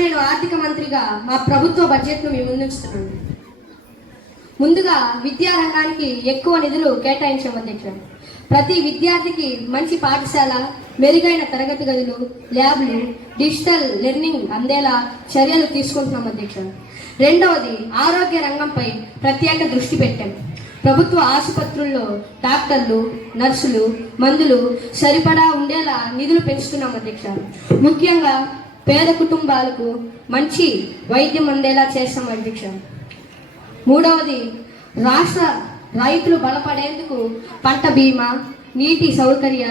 నేను ఆర్థిక మంత్రిగా మా ప్రభుత్వ బడ్జెట్ను మీ ముందుంచుతున్నాను. ముందుగా విద్యా రంగానికి ఎక్కువ నిధులు కేటాయించాం అధ్యక్ష. ప్రతి విద్యార్థికి మంచి పాఠశాల, మెరుగైన తరగతి గదులు, ల్యాబ్లు, డిజిటల్ లెర్నింగ్ అందేలా చర్యలు తీసుకుంటున్నాం అధ్యక్ష. రెండవది, ఆరోగ్య రంగంపై ప్రత్యేక దృష్టి పెట్టాం. ప్రభుత్వ ఆసుపత్రుల్లో డాక్టర్లు, నర్సులు, మందులు సరిపడా ఉండేలా నిధులు పెంచుతున్నాం అధ్యక్ష. ముఖ్యంగా పేద కుటుంబాలకు మంచి వైద్యం అందేలా చేస్తాం అధ్యక్ష. మూడవది, రాష్ట్ర రైతులు బలపడేందుకు పంట బీమా, నీటి సౌకర్య,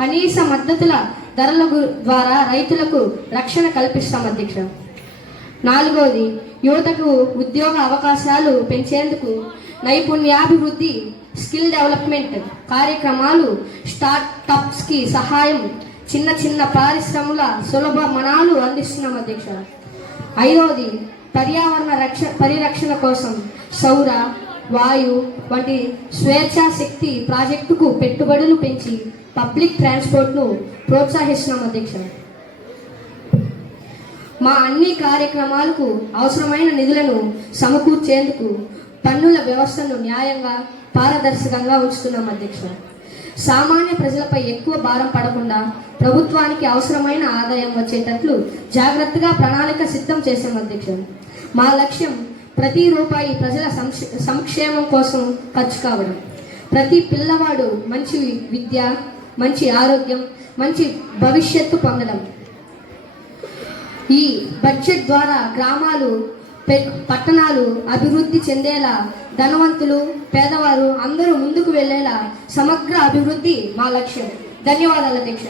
కనీస మద్దతుల ధరల ద్వారా రైతులకు రక్షణ కల్పిస్తాం అధ్యక్ష. నాలుగవది, యువతకు ఉద్యోగ అవకాశాలు పెంచేందుకు నైపుణ్యాభివృద్ధి, స్కిల్ డెవలప్మెంట్ కార్యక్రమాలు, స్టార్టప్స్కి సహాయం, చిన్న చిన్న పరిశ్రమల సులభ మనాలు అందిస్తున్నాం అధ్యక్ష. ఐదవది, పర్యావరణ పరిరక్షణ కోసం సౌర, వాయు వంటి స్వేచ్ఛా శక్తి ప్రాజెక్టుకు పెట్టుబడులు పెంచి పబ్లిక్ ట్రాన్స్పోర్ట్ను ప్రోత్సహిస్తున్నాం అధ్యక్ష. మా అన్ని కార్యక్రమాలకు అవసరమైన నిధులను సమకూర్చేందుకు పన్నుల వ్యవస్థను న్యాయంగా, పారదర్శకంగా ఉంచుతున్నాం అధ్యక్ష. సామాన్య ప్రజలపై ఎక్కువ భారం పడకుండా ప్రభుత్వానికి అవసరమైన ఆదాయం వచ్చేటట్లు జాగ్రత్తగా ప్రణాళిక సిద్ధం చేశాం అధ్యక్ష. మా లక్ష్యం ప్రతి రూపాయి ప్రజల సంక్షేమం కోసం ఖర్చు కావడం. ప్రతి పిల్లవాడు మంచి విద్య, మంచి ఆరోగ్యం, మంచి భవిష్యత్తు పొందడం. ఈ బడ్జెట్ ద్వారా గ్రామాలు, పట్టణాలు అభివృద్ధి చెందేలా, ధనవంతులు, పేదవారు అందరూ ముందుకు వెళ్ళేలా సమగ్ర అభివృద్ధి మా లక్ష్యం. ధన్యవాదాలు అధ్యక్ష.